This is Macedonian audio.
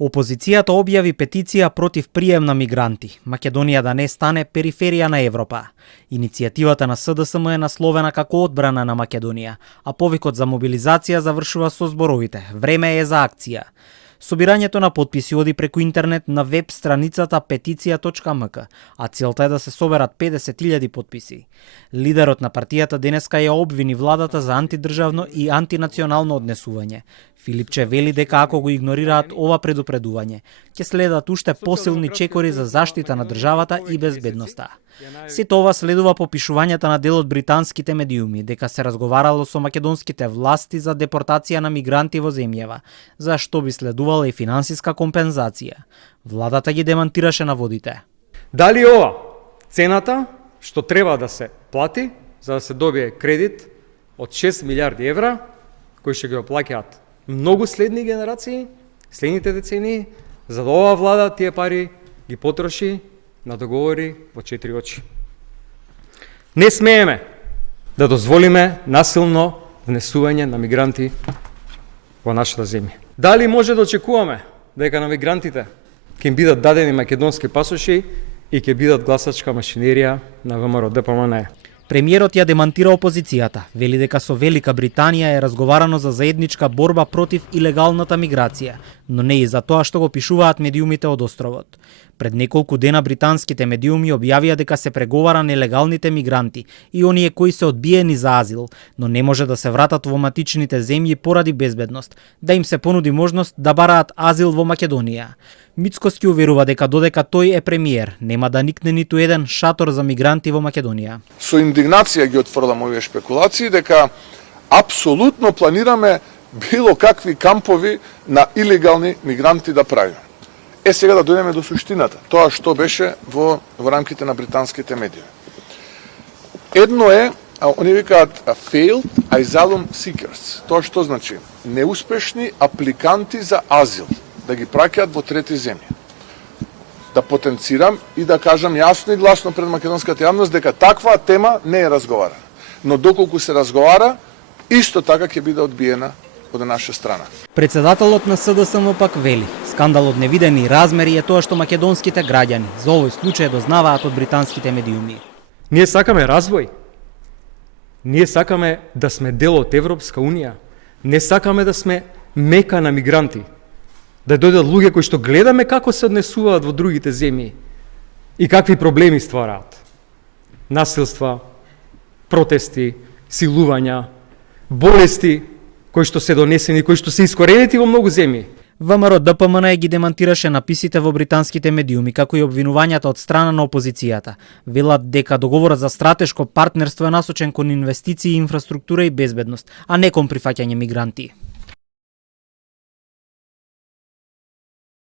Опозицијата објави петиција против прием на мигранти. Македонија да не стане периферија на Европа. Иницијативата на СДСМ е насловена како одбрана на Македонија, а повикот за мобилизација завршува со зборовите: време е за акција. Собирањето на потписи оди преку интернет на веб страницата peticija.mk, а целта е да се соберат 50.000 потписи. Лидерот на партијата денеска ја обвини владата за антидржавно и антинационално однесување. Филипче вели дека ако го игнорираат ова предупредување, ќе следат уште посилни чекори за заштита на државата и безбедноста. Сето ова следува по пишувањата на дел од британските медиуми дека се разговарало со македонските власти за депортација на мигранти во земјава, за што би следувала и финансиска компензација. Владата ги демантираше наводите. Дали ова цената што треба да се плати за да се добие кредит од 6 милиарди евра, кои ќе ги оплаќаат многу следни генерации, следните децении, за да оваа влада тие пари ги потроши на договори во 4 очи. Не смееме да дозволиме насилно внесување на мигранти во нашата земја. Дали може да очекуваме дека на мигрантите ќе им бидат дадени македонски пасоши и ќе бидат гласачка машинерија на ВМРО-ДПМНЕ? Премиерот ја демантира опозицијата, вели дека со Велика Британија е разговарано за заедничка борба против илегалната миграција, но не и за тоа што го пишуваат медиумите од островот. Пред неколку дена британските медиуми објавија дека се преговара нелегалните мигранти и оние кои се одбиени за азил, но не може да се вратат во матичните земји поради безбедност, да им се понуди можност да бараат азил во Македонија. Мицкоски уверува дека додека тој е премиер, нема да никне ниту еден шатор за мигранти во Македонија. Со индигнација ги отфрлам овие шпекулации дека апсолутно планираме било какви кампови на илегални мигранти да правиме. Сега да дојдеме до суштината, тоа што беше во рамките на британските медии. Едно е, они викаат failed asylum seekers. Тоа што значи? Неуспешни апликанти за азил, да ги праќаат во трети земји. Да потенцирам и да кажам јасно и гласно пред македонската јавност дека таква тема не е разговарана. Но доколку се разговара, исто така ќе биде одбиена од наша страна. Председателот на СДСМ пак вели: скандал од невидени размери е тоа што македонските граѓани за овој случај дознаваат од британските медиуми. Ние сакаме развој. Ние сакаме да сме дел од Европска унија. Не сакаме да сме мека на мигранти. Да дојдат луѓе кои што гледаме како се однесуваат во другите земји и какви проблеми ствараат. Насилства, протести, силувања, болести кои што се донесени, кои што се искоренети во многу земји. ВМРО-ДПМНЕ ги демантираше написите во британските медиуми, како и обвинувањата од страна на опозицијата. Велат дека договорот за стратешко партнерство е насочен кон инвестиции, инфраструктура и безбедност, а не кон прифаќање мигранти.